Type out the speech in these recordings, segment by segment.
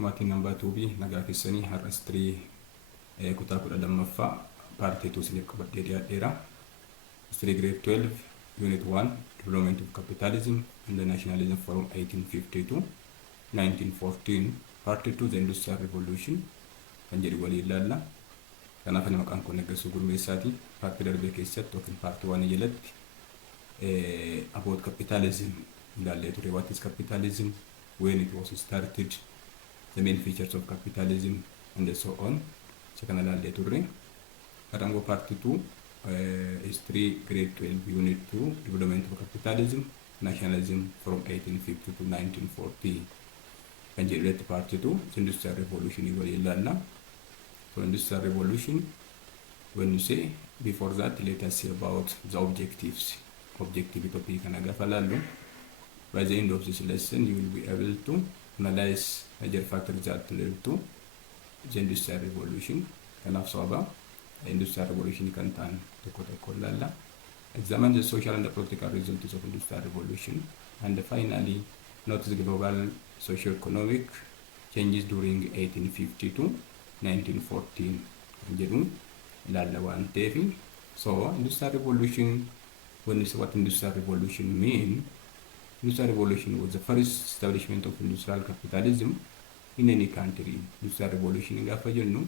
Tumati number 2B nagaa keessanii har'as 3 kutaa 12ffaa paartii 2 siniif qabadhee dhiyaadheera. History grade 12 unit 1 development of capitalism and the nationalism from 1850 to 1914 part 2 the industrial revolution kan jedhu walii ilaalla. Kanaaf ani maqaan koo Neggasuu Gurmeessaati. Paartii darbee keessatti yookiin paartii 1 jalatti about capitalism ilaallee ture. What is capitalism, when it was started, the main features of capitalism and so on. Second ilaallee ture. Karango part 2 history grade 12 unit 2 development of capitalism, nationalism from 1850 to 1940 kan jedhu part 2 industrial revolution walii ilaalla. So industrial revolution, when you say before that, let us see about the objectives. Objective topic and agafalallo. By the end of this lesson, you will be able to analyze major factors that led to the industrial revolution. Kanaaf sababa industrial revolution kan ta'an tokko tokko ilaalla. Examine the social and the political results of industrial revolution, and finally note the global socio-economic changes during 1850 to 1914 jedhu ilaalla waan ta'eef. So industrial revolution, when we say what industrial revolution mean, industrial revolution was the first establishment of industrial capitalism in any country. Industrial revolution gaafa jennu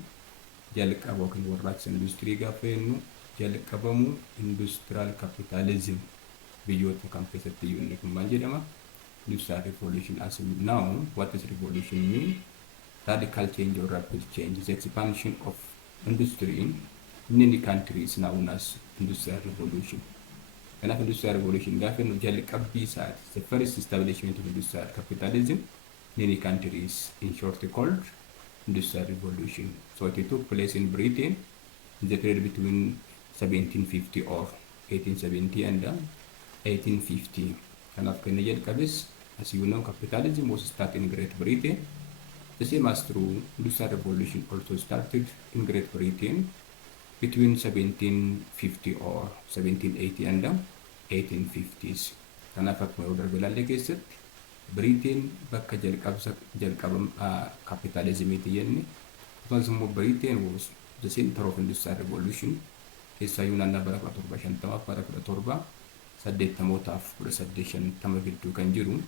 jalqaba yookiin warraaqsa industirii gaafa jennu jalqabamu industrial capitalism biyyoota kam keessatti iyyuu kun maal jedhama? Industrial revolution. As now, what is revolution mean? Radical change or rapid change is expansion of industry in any country is known as industrial revolution. Kanaaf industrial revolution gaafa jennu jalqabbii isaati, the first establishment of industrial capitalism in any country is in short called industrial revolution. So it took place in Britain in the period between 1750 or 1870 and 1850. Kanaaf kan jalqabes, as you know, capitalism was started in Great Britain. The same as true, industrial revolution also started in Great Britain between 1750 or 1780 and 1850s. Kanaaf akkuma yoo darbe ilaalle keessatti Britain bakka jalqabam capitalismiiti jenne. Akkasumas Britain was the center of industrial revolution. Keessaayyuu naannoo bara 1750 bara 1780 1850 gidduu kan jiru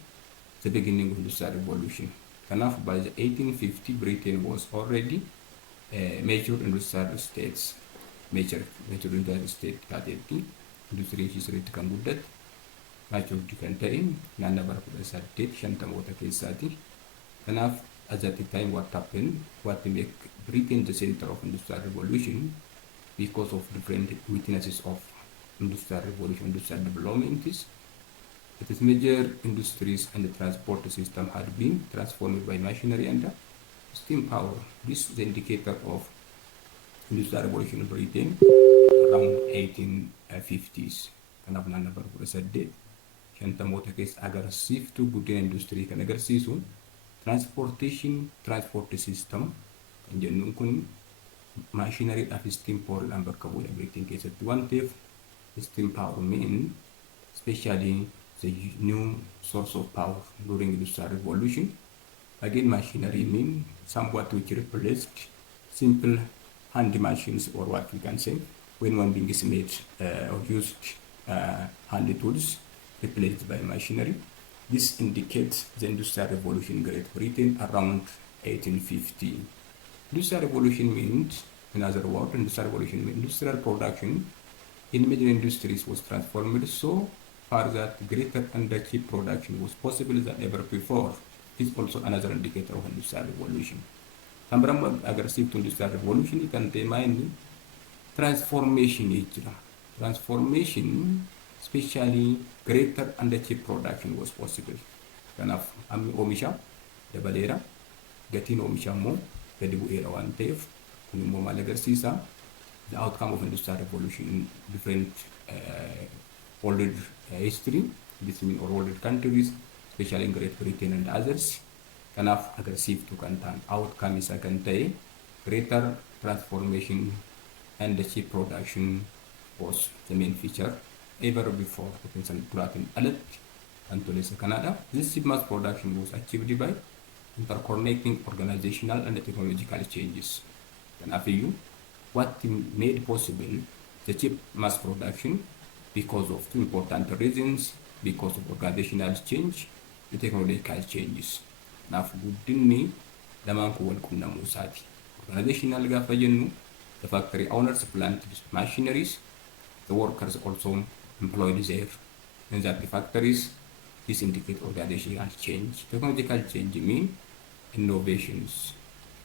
the beginning of industrial revolution. Kanaaf by the 1850 Britain was already major industrial states. Major industrial state taateetti industirii isheetti kan guddate matured kan ta'e naannoo bara 1850 keessaati. Kanaaf at that time what happened, what make Britain the center of industrial revolution, because of different witnesses of industrial revolution, industrial development is that its major industries and the transport system had been transformed by machinery and steam power. This is the indicator of industrial revolution in Britain around 1850s. Kanaaf naannoo bara 1850 keessa agarsiiftuu guddina industirii kan agarsiisu transport system kan jennuun kun machinery dhaaf steam power dhaan bakka bu'udha Britain keessatti waan ta'eef. Steam power mean especially the new source of power during the industrial revolution. Again, machinery mean somewhat which replaced simple hand machines, or what we can say when one thing is made or used hand tools replaced by machinery. This indicates the industrial revolution in Great Britain around 1850. Industrial revolution means, in other words, industrial revolution means industrial production in major industries was transformed so far that greater and cheap production was possible than ever before. This is also another indicator of industrial revolution. Tambaram aggressive to industrial revolution can determine transformation. Transformation, especially greater and cheap production was possible. Kanaaf ammi oomisha dabaleera, gatiin oomisha immoo gadi bu'eera waan ta'eef kun immoo maal agarsiisa? The outcome of industrial revolution in different world history, this means or world countries, especially in Great Britain and others. Kanaaf agarsiiftuu kan ta'an outcome isa kan ta'e greater transformation and the cheap production was the main feature ever before. Duraatiin alatti kan tolessa kanaadha. This cheap mass production was achieved by interconnecting organizational and technological changes. Kanafiyyuu what made possible the cheap mass production because of two important reasons, because of organizational change and technological changes. Kanaaf guddinni lamaan kun wal qunnamuu isaati. Organizational gaafa jennu the factory owners planted machineries, the workers also employed there. In that the factories, this indicates organizational change. Technological change means innovations,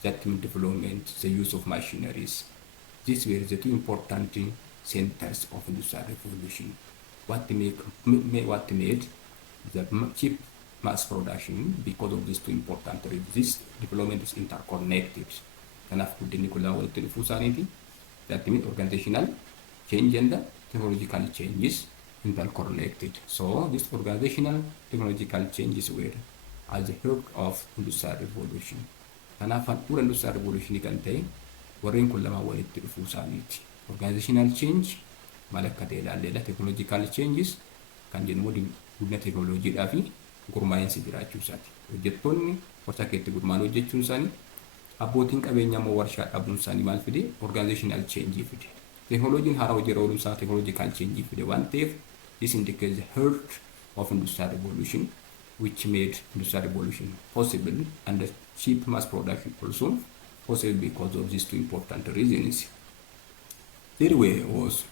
that means development, the use of machineries. These were the two important centers of industrial revolution. What made the cheap mass production because of these two important reasons. This development is interconnected. Kanaaf guddinni kullaa walitti dhufuu isaaniiti. That means organizational change and the technological changes interconnected. So this organizational technological changes were at the heart of industrial revolution. Kanaaf handhuura industrial revolution kan ta'e warreen kun lamaan walitti dhufuu isaaniiti. Organizational change maal akka ta'e ilaalleedha. Technological changes kan jennu guddina teknooloojiidhaa fi gurmaa'insi jiraachuu isaati. Hojjettoonni warshaa keessatti gurmaa'anii hojjechuun isaanii abbootiin qabeenyaa immoo warshaa dhabuun isaanii maal fide? Organizational change fide. Teknooloojiin haaraa hojii irra ooluun isaa technological change fide waan ta'eef this indicates the heart of industrial revolution which made industrial revolution possible and the cheap mass production also possible because of these two important reasons. Third way was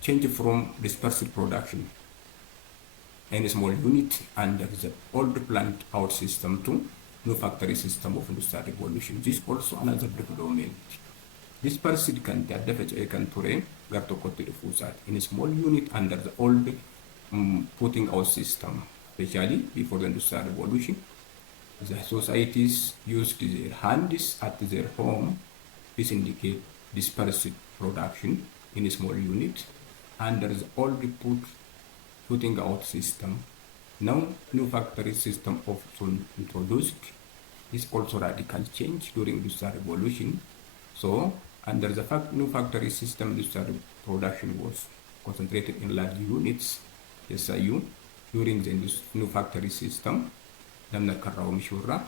change from dispersed production and a small unit under the old plant out system to new factory system of industrial revolution. This also another development. Dispersed kan adda faca'ee kan ture gar tokkotti dhufuu isaati. In a small unit under the old putting out system, especially before the industrial revolution, the societies used their hands at their home. This indicates dispersed production in a small unit under the old putting out system. Now new factory system also introduced. This also radical change during industrial revolution. So under the new factory system, industrial production was concentrated in large units, SIU. During the new factory system, namni karraa oomishuurraa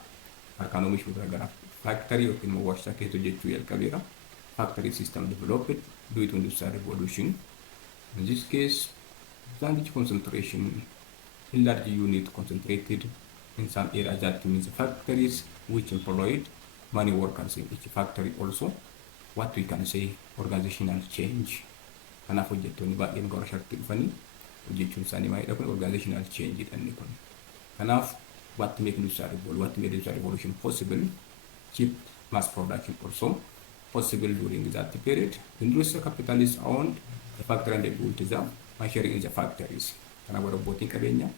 harkaan oomishuurraa gara factory yookiin immoo warshaa keessa hojjechuu jalqabeera. Factory system developed due to industrial revolution. In this case, advantage concentration in large unit concentrated in some areas. That means factories which employed many workers in each factory also. What we can say organizational change. Kanaaf hojjettoonni baay'een gara shartii dhufanii hojjechuun isaanii maalidha kun organizational change jedhamni kun. Kanaaf what made industrial revolution possible, cheap mass production also possible during that period. Industrial capitalists owned the factory and they built the machinery in the factories. Kanaaf warra abbootiin qabeenyaa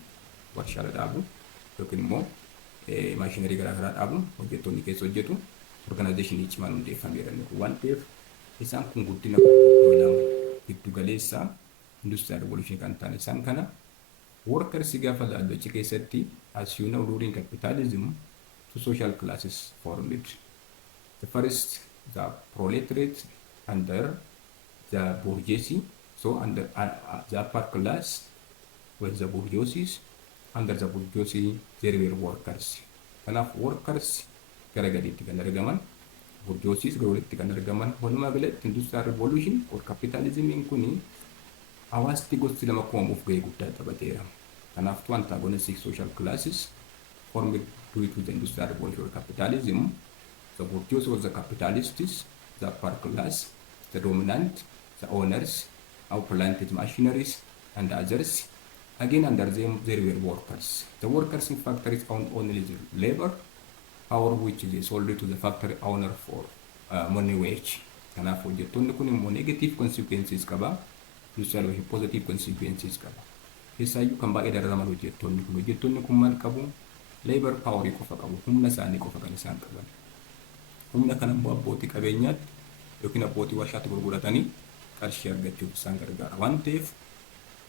warshaa dhaabu yookiin immoo machinery garaagaraa dhaabu hojjettoonni keessa hojjetu organizationii cimaan hundeeffameera waan ta'eef isaan kun guddina giddu galeessaa industrial revolution kan ta'an isaan kana workers gaafa laallochi keessatti as you know during capitalism two social classes formed. The first, the proletariat under the bourgeoisie. So under the upper class was the bourgeoisie. Under the bourgeoisie there were workers. Kanaaf workers gara gadiitti kan argaman, bourgeoisie gara walitti kan argaman. Walumaa galatti industrial revolution or capitalism kuni hawaasti gosti lama kuumuuf gahee guddaa taphateera. Kanaaf two antagonistic social classes formed due to the industrial revolution or capitalism. The bourgeoisie was the capitalists, the upper class, the dominant, the owners, our planted machineries, and others. Again, under them there were workers. The workers in factories owned only the labor, power which they sold to the factory owner for money wage. Kanaaf hojjettoonni kun immoo negative consequences qaba, industrial positive consequences qaba. Keessaayyuu kan baay'ee dararaman hojjettoonni kun maal qabu? Labor power qofa qabu, humna isaanii qofa kan isaan qaban. Humna kana immoo abbootii qabeenyaatti yookiin abbootii warshaatti gurguratanii qarshii argachuuf isaan gargaara waan ta'eef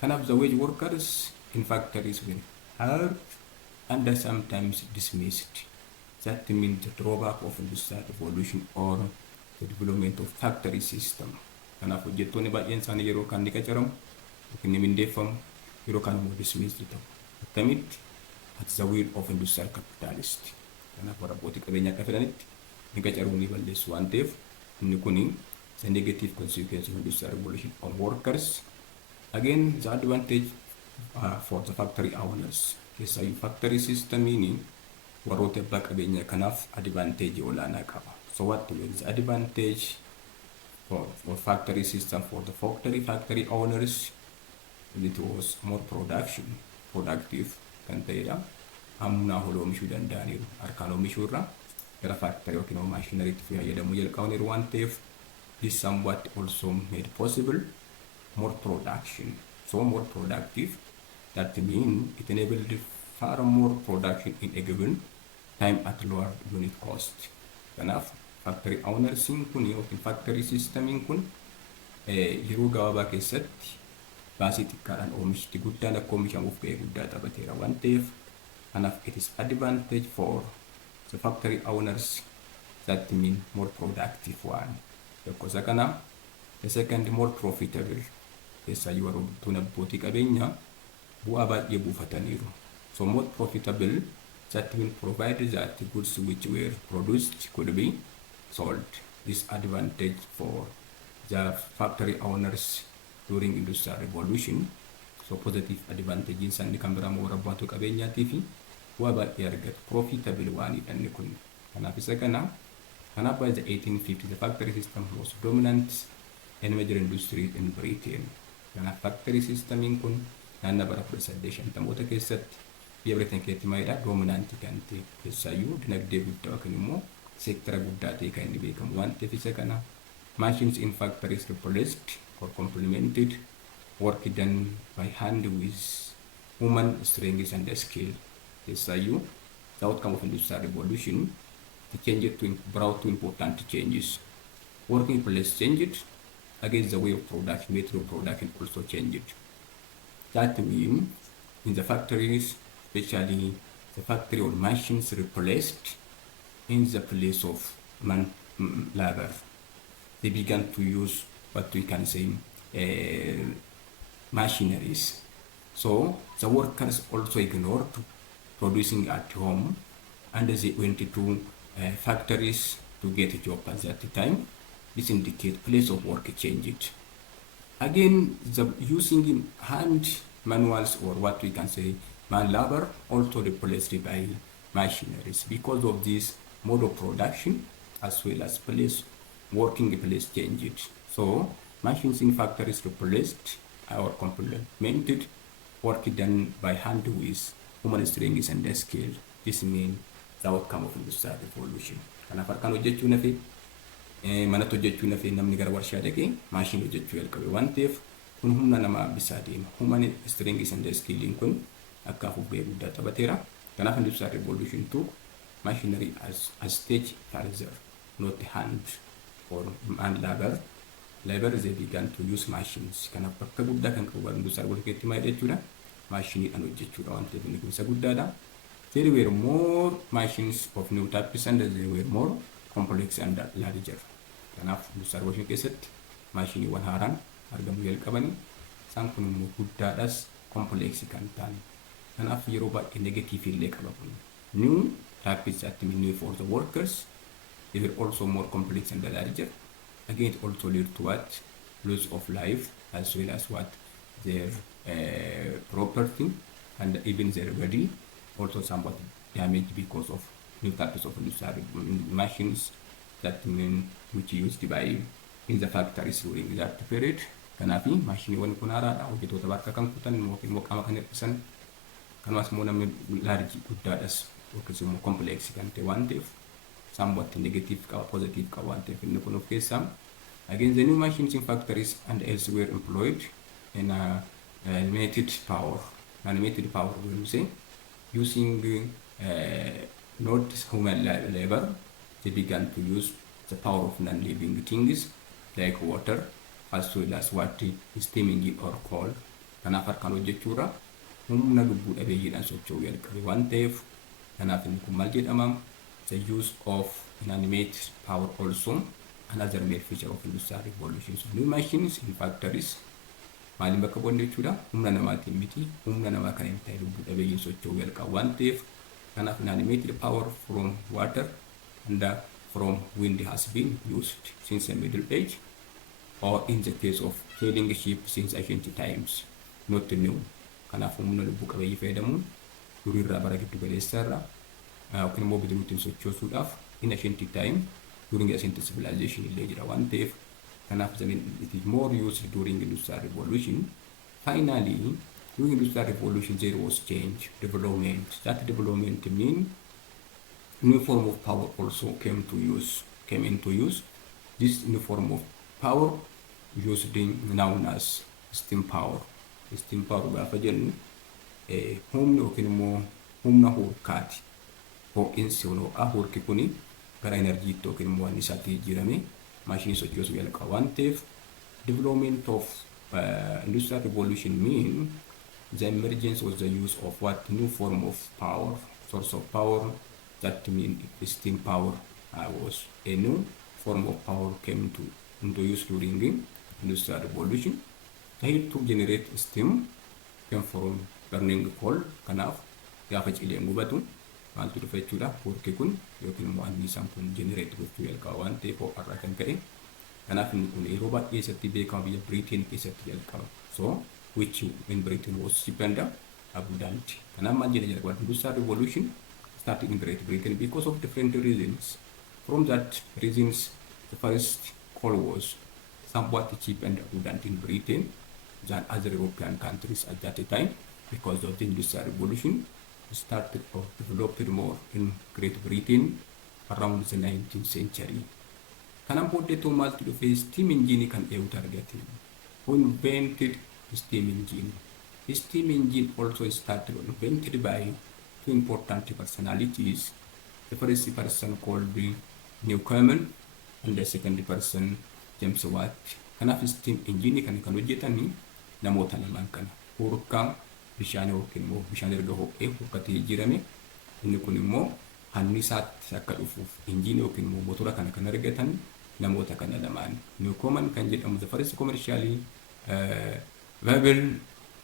kanaaf the wage workers in factories were hard and sometimes dismissed. That means the drawback of industrial revolution or the development of factory system. Kanaaf hojjettoonni baay'een isaanii yeroo kan ni qacaramu yookiin ni mindeeffamu yeroo kan immoo dismissed ta'u. Attamitti at the will of industrial capitalist. Kanaaf warra abbootii qabeenyaa akka fedhanitti ni qacaruu ni balleessu waan ta'eef inni kuni the negative consequence of industrial revolution on workers. Again, the advantage for the factory owners. Yes, factory system meaning warroota abbaa qabeenyaa kanaaf advantage olaanaa qaba. So what is the advantage for factory system for the factory owners? It was more productive kan ta'edha. Humna oomishuu danda'aniiru. Harkaan oomishuu irraa gara factory yookiin machinery itti fayyadamuu jalqabaniiru waan ta'eef this somewhat also made possible more production. So more productive. That means it enabled far more production in a given time at lower unit cost. Kanaaf factory owners kun yookiin factory system kun yeroo gabaabaa keessatti baasii xiqqaadhaan oomishti guddaan akka oomishamuuf gahee guddaa taphateera waan ta'eef kanaaf it is advantage for the factory owners that mean more productive one. Tokkosa kana the second more profitable. Keessaa yoo warroottuun abbootii qabeenyaa bu'aa baay'ee buufataniiru. So more profitable that will provide that the goods which were produced could be sold. This advantage for the factory owners during industrial revolution. So positive advantage in sanni kan biraa warra abbootii qabeenyaatii fi bu'aa baay'ee argatu profitable waan inni kun. Kanaaf isa kana kanaaf by the 1850 the factory system was dominant in major industries in Britain. Kanaaf factory system kun naannoo bara 1850 keessatti everything keessatti maayidha dominant kan ta'e keessaayyuu dinagdee guddaa yookiin immoo seektara guddaa ta'e kan inni beekamu waan ta'eef isa kana machines in factories replaced or complemented work done by hand with human strength and skill. Keessaayyuu the outcome of industrial revolution the change brought to important changes. Working place changed, against the way of production, method of production also changed. That means in the factories, especially the factory or machines replaced in the place of labor. They began to use what we can say machineries. So the workers also ignored producing at home and they went to factories to get a job at that time. This indicates place of work changed. Again, the using hand manuals or what we can say man labor also replaced by machineries. Because of this mode of production as well as place working place changed. So machines in factories replaced or complemented work done by hand with human strength and skill. This means the outcome of industrial revolution. Kanaaf harkaan hojjechuu nafe manatti hojjechuu nafe namni gara warshaa dhaqee maashinii hojjechuu jalqabe waan ta'eef kun humna namaa bisaa deema. Human strength and skill kun akka gahee guddaa taphateera. Kanaaf industrial revolution took machinery as stage further, not hand or man labor. Labor they began to use machines. Kanaaf bakka guddaa kan qabu industrial revolution keessatti maal jechuudha? Maashiniidhaan hojjechuudha waan ta'eef inni kun isa guddaadha. There were more machines of new types and they were more complex and larger. Kanaaf industrial revolution keessatti maashiniiwwan haaraan argamuu jalqabanii isaan kun immoo guddaadhas complex kan ta'an. Kanaaf yeroo baay'ee negative illee qaba kun. New types that mean new for the workers. They were also more complex and larger. Again, it also lead to what? Loss of life as well as what? Their property and even their body also somewhat damaged because of new types of industrial machines that mean which used by in the factories during that period. Kanafi maashiniiwwan kun haaraadha hojjettoota bakka kan kutan yookiin immoo qaama kan hir'isan kanumas immoo namni large guddaadhas yookiin immoo complex kan ta'e waan ta'eef somewhat negative qaba positive qaba waan ta'eef inni kun of keessaa. Again, the new machines in factories and elsewhere employed in animated power. Animated power will say using not human labor, they began to use the power of non-living things like water as well as what is steaming or coal. Kanaaf harkaan hojjechuudha humna lubbuu dhabeeyyiidhaan socho'uu jalqabe waan ta'eef kanaaf inni kun maal jedhama? The use of inanimate power also another main feature of industrial revolution. So new machines in factories maaliin bakka bu'an jechuudha humna namaatiin miti humna namaa kan hin ta'e lubbuu dhabeeyyiin socho'uu jalqabu waan ta'eef Kanaaf inanimated power from water and from wind has been used since the Middle Age, or in the case of sailing ship since ancient times, not new. Kanaaf humna lubbuu qabeeyyii fayyadamuun durirraa bara giddu galeessaarraa yookiin immoo bidiruutiin sochoosuudhaaf in ancient time during ancient civilization illee jira waan ta'eef kanaaf it is more used during industrial revolution. Finally, during industrial revolution there was change, development. That development mean new form of power also came into use. This new form of power used known as steam power. Steam power gaafa jennu humna yookiin immoo humna hurkaati. Ho'iinsi hurki kuni gara enerjiitti yookiin immoo annisaatti jijjiirame maashinii sochoosuu jalqaba waan ta'eef development of industrial revolution mean the emergence was the use of what new form of power, source of power. That mean steam power was a new form of power came into use during the industrial revolution. The heat to generate steam came from burning coal. Kanaaf gaafa cilee gubatu maaltu dhufa jechuudha hurki kun yookiin immoo annisaan kun generate gochuu jalqaba waan ta'eef ho'arraa kan ka'e. Kanaaf inni kun yeroo baay'ee keessatti beekama biyya Britain keessatti jalqaba. So which in Britain was cheap and abundant. Kanaaf maal jedhe jalqaba industrial revolution started in Great Britain because of different reasons. From that reasons, the first coal was somewhat cheap and abundant in Britain than other European countries at that time because of the industrial revolution started or developed more in Great Britain around the 19th century. Kanaan booddeetu maaltu dhufe steam engine kan eewutu argate. Who invented steam engine? Steam engine also started invented by two important personalities. The first person called Newcomen and the second person James Watt. Kanaaf steam engine kan hojjetanii namoota lamaan kana hurkaan bishaan yookiin immoo bishaan erga ho'ee hurkatee jijjiirame inni kun immoo annisaatti akka dhufuuf engine yookiin immoo motora kana kan argatan namoota kana lamaan. Newcomen kan jedhamu the first commercially viable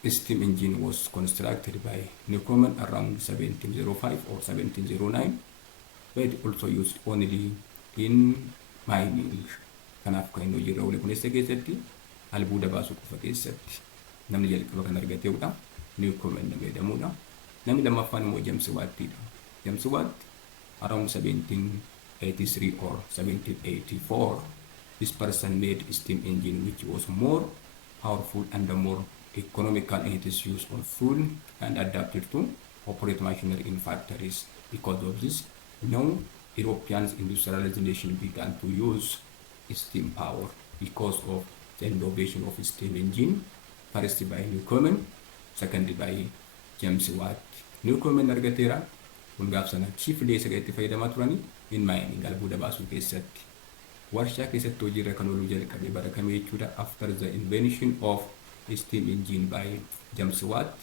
steam engine was constructed by Newcomen around 1705 or 1709, but also used only in mining. Kanaaf kan inni hojiirra oole kunis keessatti albuuda baasuu qofa keessatti namni jalqaba kan argateedha. Newcomen nama jedhamudha. Namni lammaffaan immoo James Wattidha. James Watt around 1783 or 1784, this person made steam engine which was more powerful and more economical in its use of fuel and adapted to operate machinery in factories. Because of this, now Europeans industrialization began to use steam power because of the innovation of steam engine, first by Newcomen, second by James Watt. Newcomen argateera kun gaafsana chiefly isa itti fayyadamaa turani in mining albuuda baasuu keessatti. Warshaa keessatti hojiirra kan ooluu jalqabe bara kamii jechuudha after the invention of steam engine by James Watt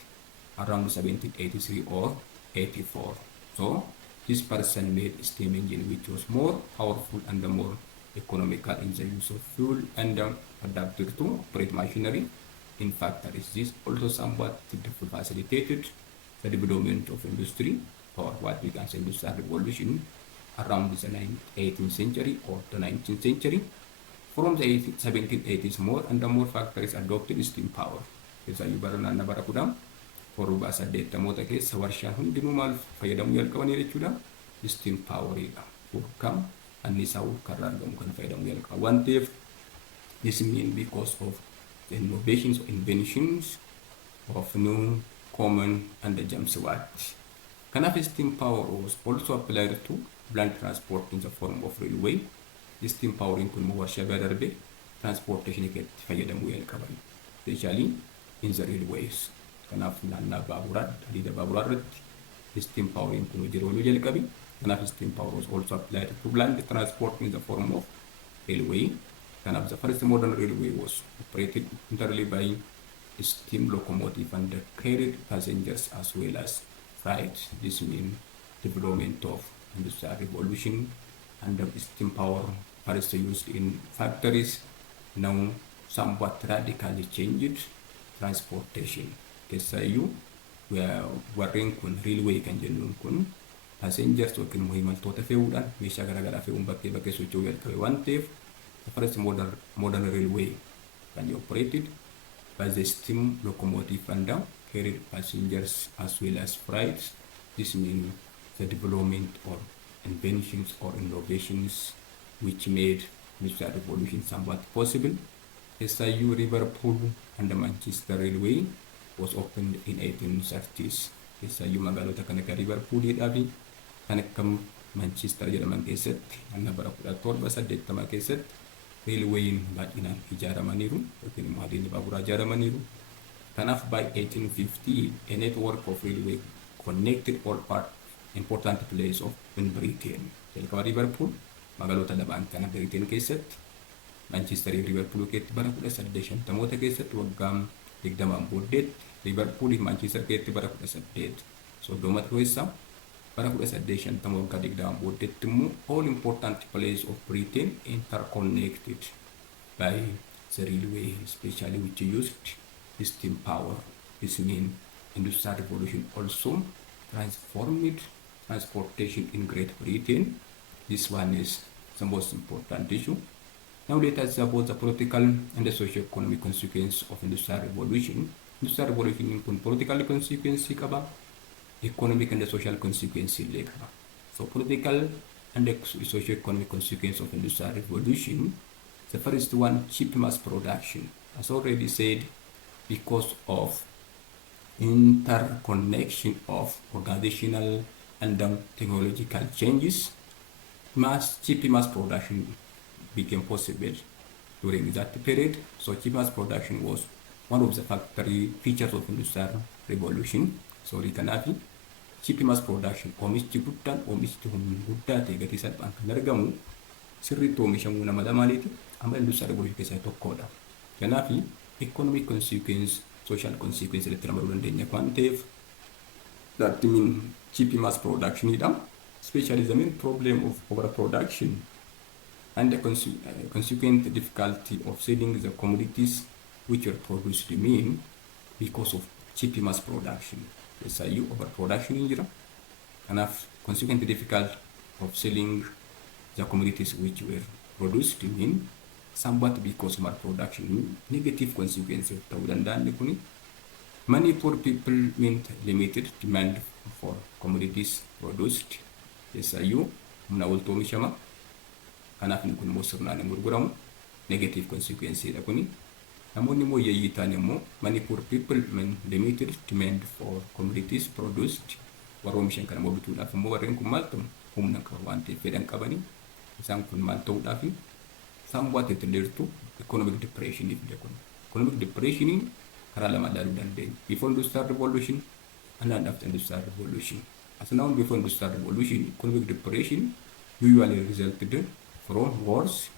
around 1783 or 84. So this person made steam engine which was more powerful and more economical in the use of fuel and adapted to operate machinery in factories. This also somewhat facilitated the development of industry or what we can say industrial revolution around the 18th century or the 19th century. From the 1780s, more and more factories adopted steam power. Keessaayyuu bara naannoo bara kudhan torba saddeettamoota keessa warshaan hundinuu maal fayyadamuu jalqabanii jechuudha steam poweridha. Hurkaan annisaa hurkarraa argamu kan fayyadamuu jalqaban waan ta'eef this mean because of the inventions of Newcomen and James Watt. Kanaaf steam power was also applied to land transport in the form of railway. Steam power kun warshaa bira darbe transportation keessatti fayyadamuu jalqaban, especially in the railways. Kanaaf naannoo baaburaa hadiida baaburaa irratti steam power kun hojii ooluu jalqabe. Kanaaf steam power was also applied to land transport in the form of railway. Kanaaf the first modern railway was operated entirely by steam locomotive and carried passengers as well as freight. This means development of industrial revolution and steam power first used in factories now somewhat radically changed transportation. Keessaayyuu warreen kun railway kan jennuun kun passengers yookiin immoo imaltoota fe'uudhaan meeshaa garaagaraa fe'uun bakkee bakkee socho'uu jalqabe waan ta'eef the first modern railway can be operated by the steam locomotive and carried passengers as well as freight. This means the development or inventions or innovations which made industrial revolution somewhat possible. SIU Liverpool and the Manchester Railway was opened in 1830s. SIU magaalota kan akka Liverpoolidhaa fi kan akka Manchester jedhaman keessatti hanga bara 1780 keessatti railwayin baay'inaan ijaaramaniiru yookiin immoo adeemni baaburaa ijaaramaniiru. Kanaaf by 1850 a network of railway connected all important places of Britain. Jalqaba Liverpool magaalota lamaan kan Britain keessatti Manchester Liverpool keessatti bara 1850 keessatti waggaa 20 booddeetti Liverpool Manchester keessatti bara 1830 keessa bara 1850 waggaa 20 booddeetti immoo all important places of Britain interconnected by the railway especially which used steam power. This means industrial revolution also transformed transportation in Great Britain. This one is the most important issue. Now let us about the political and the socio-economic consequence of industrial revolution. Industrial revolution in political consequence qaba, economic and the social consequence illee qaba. So political and the socio-economic consequence of industrial revolution. The first one, cheap mass production. As already said, because of interconnection of organizational and technological changes, cheap mass production became possible during that period. So cheap mass production was one of the factory features of industrial revolution. So kanaaf cheap mass production oomishni guddaan oomishni humna guddaa ta'e gatii salphaan kan argamu sirriitti oomishamuu nama lamaaniiti amma industrial revolution keessaa tokkodha. Kanaaf economic consequence, social consequence irratti ramaduu dandeenya waan ta'eef that mean cheap mass production idha. Especially the main problem of overproduction and the consequent difficulty of selling the commodities which were produced mean because of cheap mass production. SIU overproduction in Europe, and consequent difficulty of selling the commodities which were produced mean somewhat because of production negative consequences of the many poor people meant limited demand for commodities produced. SIU humna oltu oomishama kanaaf kun immoo sirnaan gurguramu negative consequences dha kuni. Namoonni immoo yayyitaan immoo many poor people mean limited demand for commodities produced warra oomishan kana immoo bituudhaaf immoo warreen kun maal ta'u humna qabu waan ta'eef fedhan qabanii isaan kun maal ta'uudhaaf somewhat it leads to economic depression. Economic depression karaa lama ilaaluu dandeenya, before industrial revolution and after industrial revolution. As now before industrial revolution, economic depression usually resulted from wars,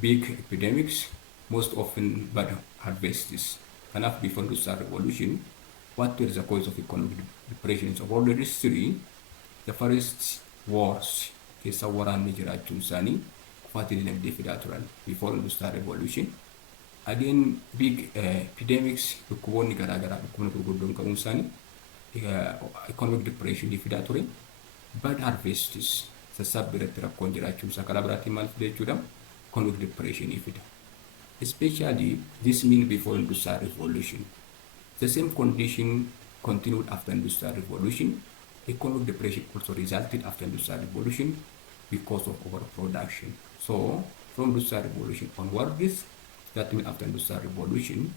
big epidemics, most often bad harvests. And after before industrial revolution, what were the cause of economic depression of world history? The first wars, keessa waraanni jiraachuun isaanii kufaatii dinagdee fidaa turan before industrial revolution. Again, big epidemics, dhukkuboonni garaagaraa dhukkubni gurguddoon qabuun isaanii economic depression fidaa ture. Bad harvests sassaabbii irratti rakkoon jiraachuun isaa karaa biraatiin maal fida jechuudha, economic depression fida. Especially this mean before industrial revolution. The same condition continued after industrial revolution. Economic depression also resulted after industrial revolution because of overproduction. So from industrial revolution onwards, that means after industrial revolution,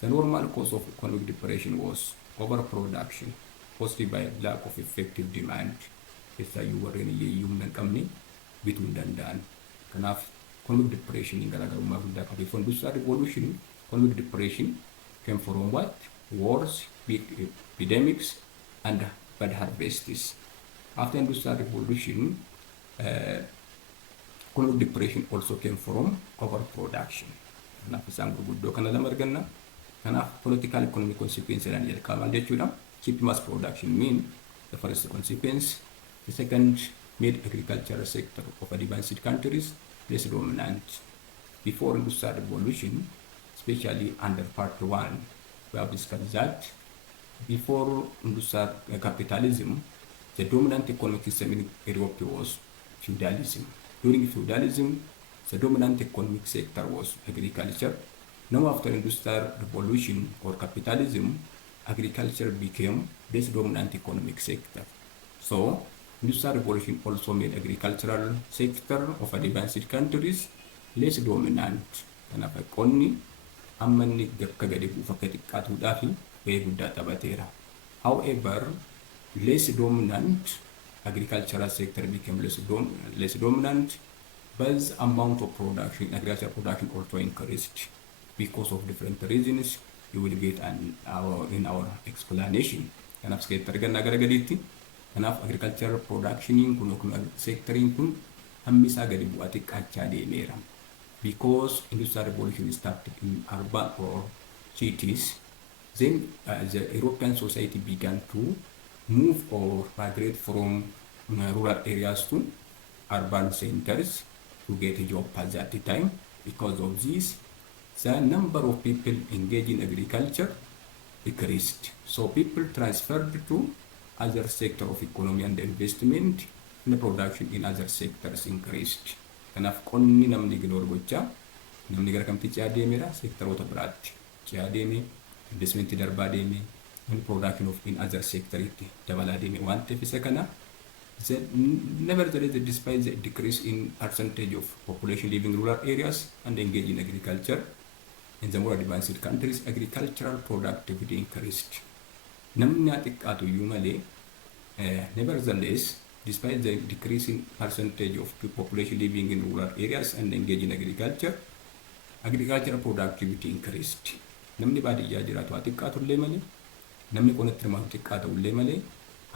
the normal cause of economic depression was overproduction caused by lack of effective demand. SIU warreen humna hin qabne bituu hin danda'an. Kanaaf economic depression in garaagarummaa guddaa qaba. Before industrial revolution, economic depression came from what? Wars, big epidemics, and bad harvests. After industrial revolution, economic depression also came from overproduction. Kanaaf isaan gurguddoo kana lama arganna. Kanaaf political economic consequence jedhan jalqabaan jechuudha. Cheap mass production mean the first consequence. The second, made agricultural sector of advanced countries less dominant. Before industrial revolution, especially under part 1, we have discussed that before industrial capitalism, The dominant economic system in Europe was feudalism. During feudalism, the dominant economic sector was agriculture. Now after industrial revolution or capitalism, agriculture became this dominant economic sector. So industrial revolution also made agricultural sector of advanced countries less dominant. Kanaaf qonni amma inni akka gadi buufa akka xiqqaatuudhaaf gahee guddaa taphateera. However, less dominant agricultural sector became less dominant, but the amount of production, agricultural production also increased because of different reasons. You will get in our explanation. Kanaaf sector ganna gara gadiitti kanaaf agricultural production kun sectorin kun hammi isaa gadi bu'aa xiqqaachaa deemeera. Because industrial revolution started in urban or cities, then the European society began to move or migrate from rural areas to urban centers to get a job at that time. Because of this, the number of people engaged in agriculture decreased. So people transferred to other sector of economy and investment, and the production in other sectors increased. Kanaaf qonni namni ignore gochaa namni gara kamti chaa deemeera sektaroota biraatti chaa deeme investment darbaa deeme and production of in other sector itti dabalaa deeme waan ta'eef isa kana nevertheless despite the decrease in percentage of population living in rural areas and engaged in agriculture in the more advanced countries, agricultural productivity increased. Namni xiqqaatu iyyuu malee nevertheless despite the decrease in percentage of population living in rural areas and engaged in agriculture, agricultural productivity increased. Namni baadiyyaa jiraatu xiqqaatu illee malee, namni qonnatti hirmaatu xiqqaatu illee malee,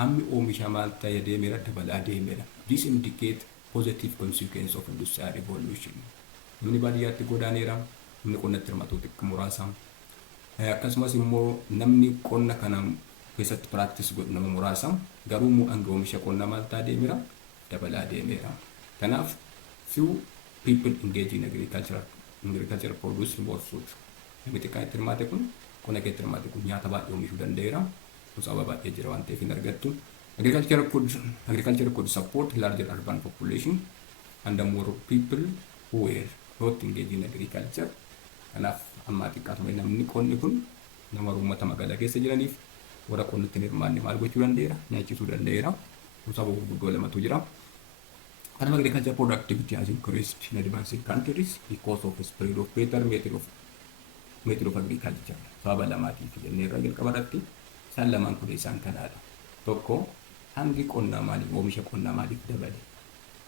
hammi oomisha maal ta'e deemeera dabalaa deemeera. This indicate positive consequence of industrial revolution. Namni baadiyyaatti godaaneera, namni qonnatti hirmaatu xiqqaa muraasa. Akkasumas immoo namni qonna kana keessatti practice godhu nama muraasa. Garuu immoo hanga oomisha qonnaa maal ta'aa deemeera dabalaa deemeera. Kanaaf few people engage in agricultural produce more food. Namni xiqqaatti hirmaate kun qonna keessatti hirmaate kun nyaata baay'ee oomishuu danda'eera. Sababa baay'ee jira waan ta'eef hin argattu. Agriculture could support larger urban population and the more people who were not engaged in agriculture. Kanaaf amma xiqqaatu namni qonni kun nama uummata magaalaa keessa jiraniif warra qonnatti hin hirmaanne maal gochuu danda'eera nyaachisuu danda'eera. Sababa gurguddoo lamatu jira. Kanaaf agriculture productivity has increased in advanced countries because of the spread of better method of agriculture. Sababa lamaatiif jennee irraa jalqabarratti isaan lamaan kun isaan kanaadha. Tokko hangi qonnaa maaliif oomisha qonnaa maaliif dabale?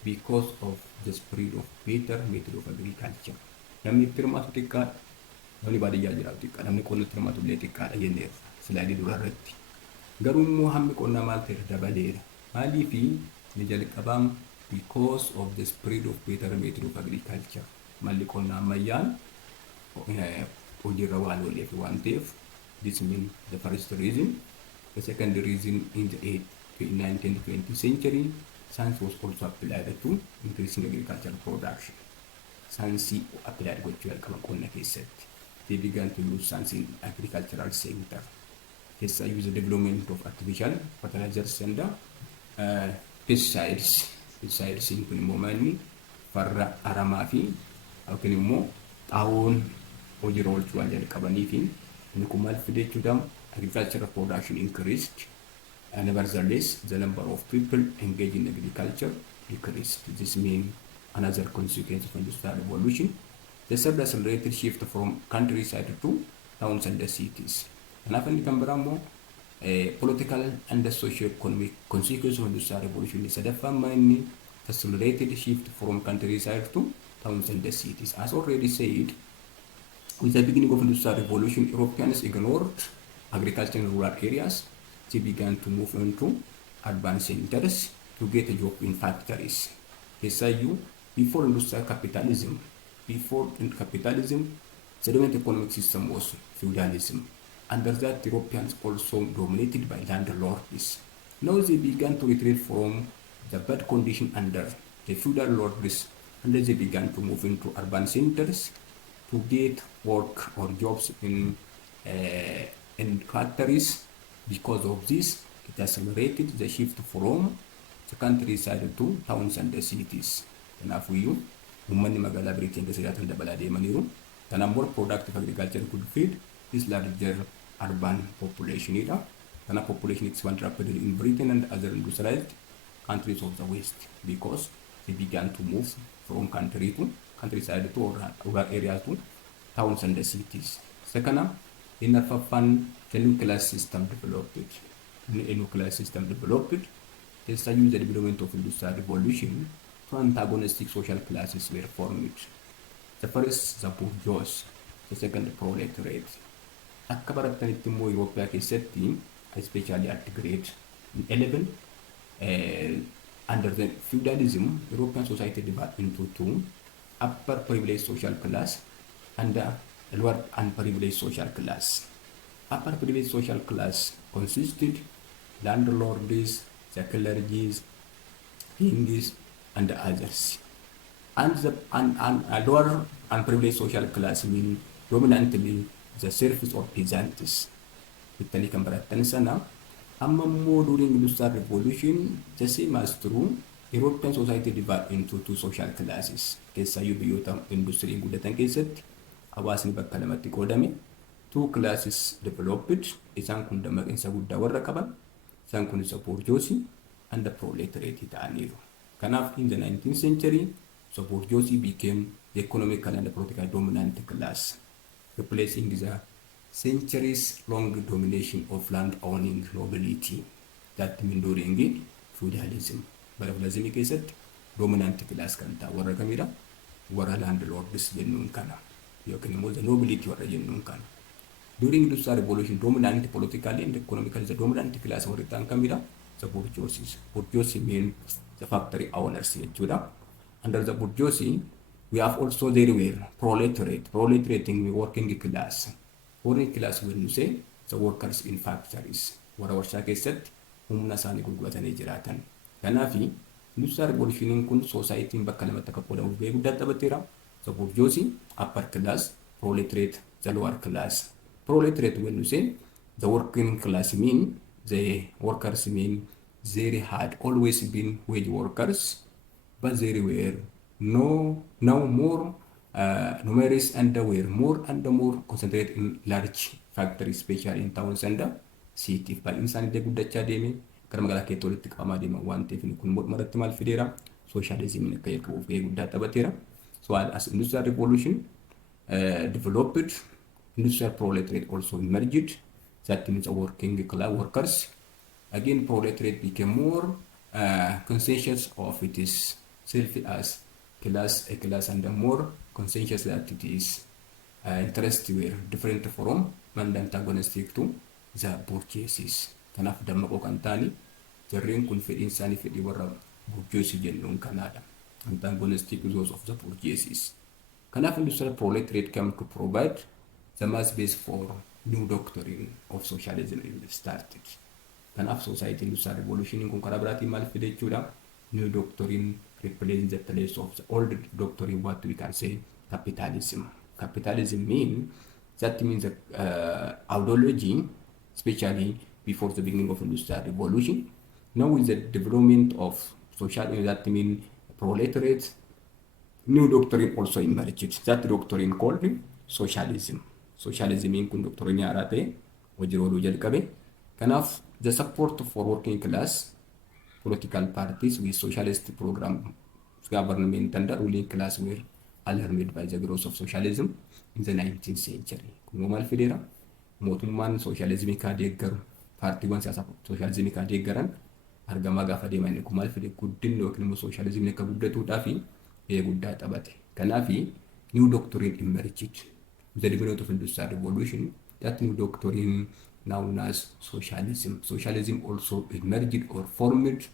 Because of the spread of better method of agriculture. Namni itti hirmaatu xiqqaadha. Namni baadiyyaa jiraatu xiqqaadha. Namni qonnatti hirmaatu illee xiqqaadha jenneerra silaayidii durarratti. Garuu immoo hammi qonnaa maal ta'e dabaleera. Maaliifi ni jalqabaan because of the spread of better method of agriculture. Malli qonnaa ammayyaan hojiirra waan ooleef waan ta'eef this means the first reason. The second reason, in the 19th to 20th century, science was also applied to increasing agricultural production. Science applied qonna keessatti. They began to use science in agricultural sector. This use the development of artificial fertilizers and pesticides. Pesticides in kun immoo manni farra aramaa fi yookiin immoo xaa'oon hojiirra oolchuu waan jalqabaniif inni kun maal fide jechuudha. Agricultural production increased, and nevertheless, the number of people engaged in agriculture decreased. This means another consequence of industrial revolution. The third accelerated shift from countryside to towns and the cities. And after the political and the socio-economic consequence of industrial revolution is the accelerated shift from countryside to towns and the cities. As already said, with the beginning of industrial revolution, Europeans ignored agriculture in rural areas. They began to move into urban centers to get a job in factories. Before industrial capitalism, the dominant economic system was feudalism. Under that, Europeans also dominated by landlords. Now they began to retreat from the bad condition under the feudal lords, and they began to move into urban centers to get work or jobs in factories. Because of this, It accelerated the shift from the countryside to towns and the cities. Kanaafuu uummanni magaalaa biriitiin keessa jiraatan dabalaa deemaniiru. Kanaan more productive agriculture could feed this larger urban population. Kana population expanded rapidly in Britain and other industrialized countries of the West because they began to move from countryside to rural areas to towns and the cities. Second, in the nuclear system developed. A nuclear system developed. The development of industrial revolution, two antagonistic social classes were formed. The first, the bourgeois, the second, the proletariat. Akka baratanitti immoo Itoophiyaa keessatti, especially at grade 11, under the feudalism, European society divided into two, upper privileged social class and the lower unprivileged social class. Upper privileged social class consisted landlords, the clergies, kings, and others. And the lower unprivileged social class mean dominantly the serfs or peasants. Italy kan baratan sana, amma more during industrial revolution, the same as true, European society divided into two social classes. Keessayyuu biyyoota industriin guddatan keessatti hawaasni bakka lamatti qoodame, two classes developed, isaan kun dammaqinsa guddaa warra qaban, isaan kun isa bourgeoisie and the proletariat ta'aniiru. Kanaaf in the 19th century, so bourgeoisie became the economical and the political dominant class, replacing the centuries-long domination of land-owning nobility that mean during feudalism. Bara feudalism keessatti dominant class kan ta'a warra kamidha? Warra landlords jennuun kana yookiin immoo the nobility warra jennuun kana. During industrial revolution, dominant politically and economically the dominant class warra ta'an kamidha? The bourgeoisie. Bourgeoisie mean the factory owners jechuudha. Under the bourgeoisie, we have also there were proletariat. Proletariat in working class. Working class when you say the workers in factories. Warra warshaa keessatti humna isaanii gurguratanii jiraatan. Kanaafi industrial revolution kun society bakka lamatti akka qoodamuuf gahee guddaa taphateera. The bourgeoisie, upper class, proletariat, the lower class. Proletariat when you say the working class mean the workers mean they had always been wage workers, but they were now more numerous and were more and more concentrated in large factories, especially in towns and cities. But insaan illee guddachaa deeme gara magaalaa keetti walitti qabamaa deema waan ta'eef kun maratti maal fideera? Socialism akka jalqabuuf gahee guddaa taphateera. So as industrial revolution developed, industrial proletariat also emerged. That means working class workers. Again, proletariat became more conscious of its self as a class and more conscious that it is interests were different from and antagonistic to the bourgeoisie. Kanaaf dammaqoo kan ta'ani jarreen kun fedhiin isaanii fedhii warra bourgeoisie jennuun kanaadha. Antagonistic those of the bourgeoisie. Kanaaf industrial proletariat came to provide the mass base for new doctrine of socialism started. Kanaaf society industrial revolution kun karaa biraatiin maal fide jechuudha? New doctrine replacing the place of the old doctrine, what we can say capitalism. Capitalism means the ideology, especially before the beginning of industrial revolution. Now with the development of social, that means proletariat, new doctrine also emerged. That doctrine called socialism. Socialism means kun doctrine haaraa ta'e hojii ooluu jalqabe. Kanaaf the support for working class political parties with socialist program government and the ruling class were alarmed by the growth of socialism in the 19th century. Kun maal fideera? Mootummaan socialism ka deeggaru paartiiwwan siyaasaa socialism ka deeggaran argamaa gaafa deeman kun maal fide guddinni yookiin immoo socialism akka guddatuudhaa fi gahee guddaa taphate. Kanaaf new doctrine emerged. The development of industrial revolution, that new doctrine known as socialism. Socialism also emerged or formed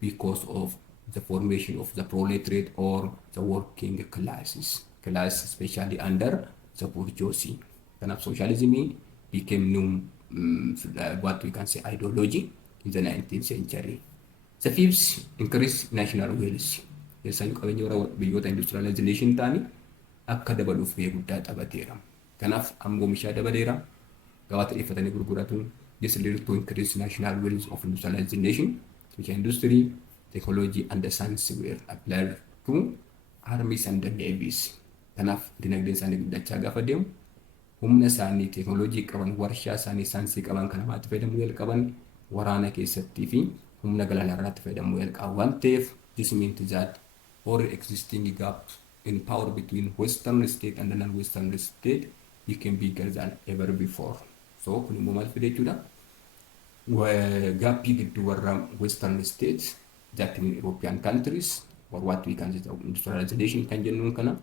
because of the formation of the proletariat or the working classes, especially under the bourgeoisie. Kind of socialism became new, what we can say, ideology in the 19th century. The fifth, increased national wealth. Keessaayyuu qabeenya warra biyyoota industrialization ta'anii akka dabaluuf gahee guddaa taphateera. Kanaaf amma oomishaa dabaleera. Gabaatti dhiyeeffatanii gurguratu This leads to increased national wealth of industrialized nation, which industry, technology, and the science were applied to armies and the navies. Kanaaf dinagdeen isaanii guddachaa gaafa deemu humna isaanii teknooloojii qaban warshaa isaanii saayinsii qaban kan namaatti fayyadamuu jalqaban waraana keessattii fi humna galaanaa irratti fayyadamuu jalqaban waan ta'eef this means that all existing gap in power between western state and non-western state became bigger than ever before. So kun immoo maal fide jechuudha gaappii gidduu warra western states that in European countries or what we can say industrialization kan jennuun kana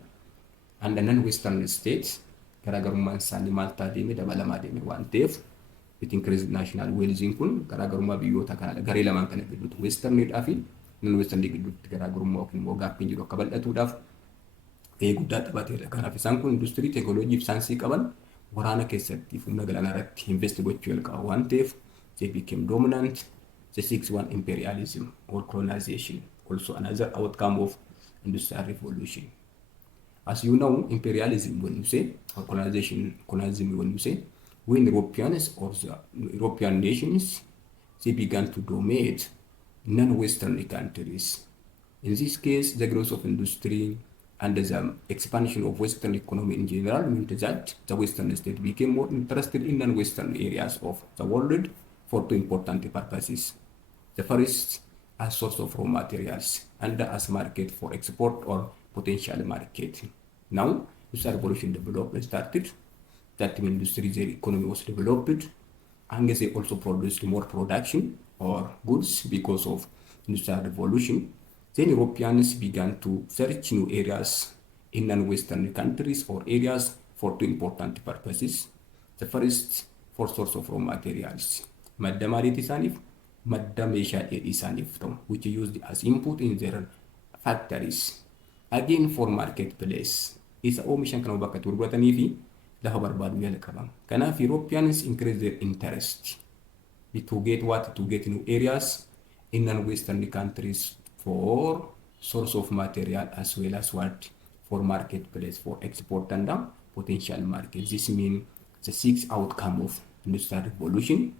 and the non-western states garaagarummaan isaanii maal ta'a deeme dabalamaa deeme waan ta'eef it increased national wealth kun garaagarummaa biyyoota kanadha garee lamaan kana gidduutti westernidhaa fi non-western gidduutti garaagarummaa yookiin immoo gaappiin jiru akka bal'atuudhaaf gahee guddaa taphateera. Kanaaf isaan kun industirii teknooloojii fi saayinsii qaban waraana keessatti humna galaanaa irratti invest gochuu jalqaban waan ta'eef they became dominant. The sixth one, imperialism or colonization, also another outcome of industrial revolution. As you know, imperialism, when you say, or colonization, when you say, when Europeans or the European nations, they began to dominate non-Western countries. In this case, the growth of industry and the expansion of Western economy in general meant that the Western state became more interested in non-Western areas of the world for two important purposes. The first, as source of raw materials, and as market for export or potential market. Now, industrial revolution development started. That means industry, their economy was developed, and they also produced more production or goods because of industrial revolution. Then Europeans began to search new areas in non-Western countries or areas for two important purposes. The first, for source of raw materials. Madda maaliitii isaaniif madda meeshaalee isaaniif ta'u which used as input in their factories. Again for marketplace. Isa oomishan kan bakka gurguratanii fi lafa barbaadu jalqaban. Kanaaf Europeans increase their interest to get what? To get new areas in non-Western countries for source of material as well as what? For marketplace, for export and potential market. This means the sixth outcome of industrial revolution.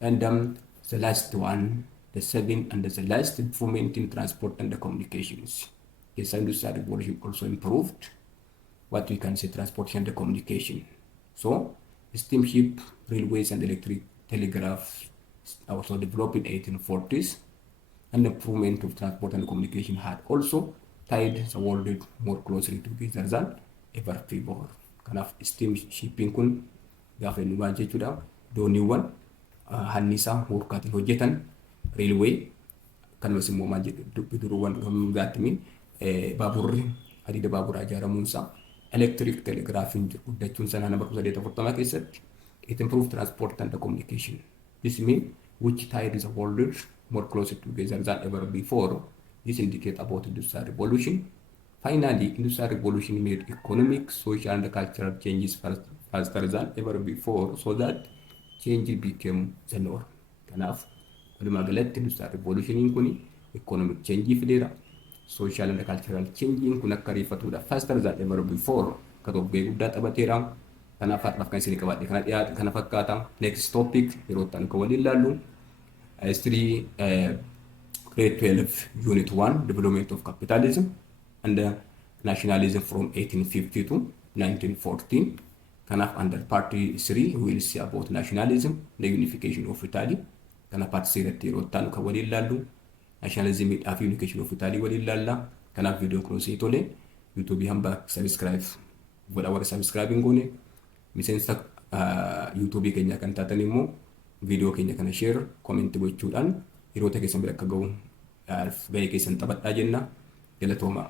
And the last one, the seventh and the last, fomenting transport and the communications. Yes, industrial revolution also improved what we can say transportation and the communication. So, steamship, railways, and electric telegraph also developed in 1840s. And the improvement of transport and communication had also tied the world more closely together than ever before. Kanaaf steamshipping kun gaafa inni waan jechuudha dooniiwwan hannisaa hurkaatiin hojjetan railway kanumas immoo maal jedhu bidiruuwwan gaatimiin baaburri hadiida baaburaa ijaaramuunsaa electric telegraphiin guddachuun sana nama 1840 keessatti it improved transport and the communication. This means which tied the world more closely together than ever before. This indicates about industrial revolution. Finally, industrial revolution made economic, social, and cultural changes faster than ever before, so that change became the norm. Kanaaf, walumaa galatti industrial revolution kuni economic change fideera, social and cultural change kun akka ariifatudha faster than ever before. Katobbee guddaa taphateera. Kanaaf har'aaf kan isin qabaadhe kana dhiyaate kana fakkaata. Next topic yeroo ta'an kan waliin ilaallu history grade 12 unit 1 development of capitalism and nationalism from 1850 to 1914. Kanaaf under part 3 we will see about nationalism, the unification of Italy. Kana part 3 irratti yeroo ta'an kan waliin ilaallu nationalism and unification of Italy waliin ilaalla. Kanaaf video crossii tole YouTube hamba subscribe godha warra subscribing goone miseensa YouTube keenya kan taatan immoo video keenya kana share comment gochuudhaan yeroo keessan bira akka ga'u gahee keessan taphadhaa jenna. Galatooma.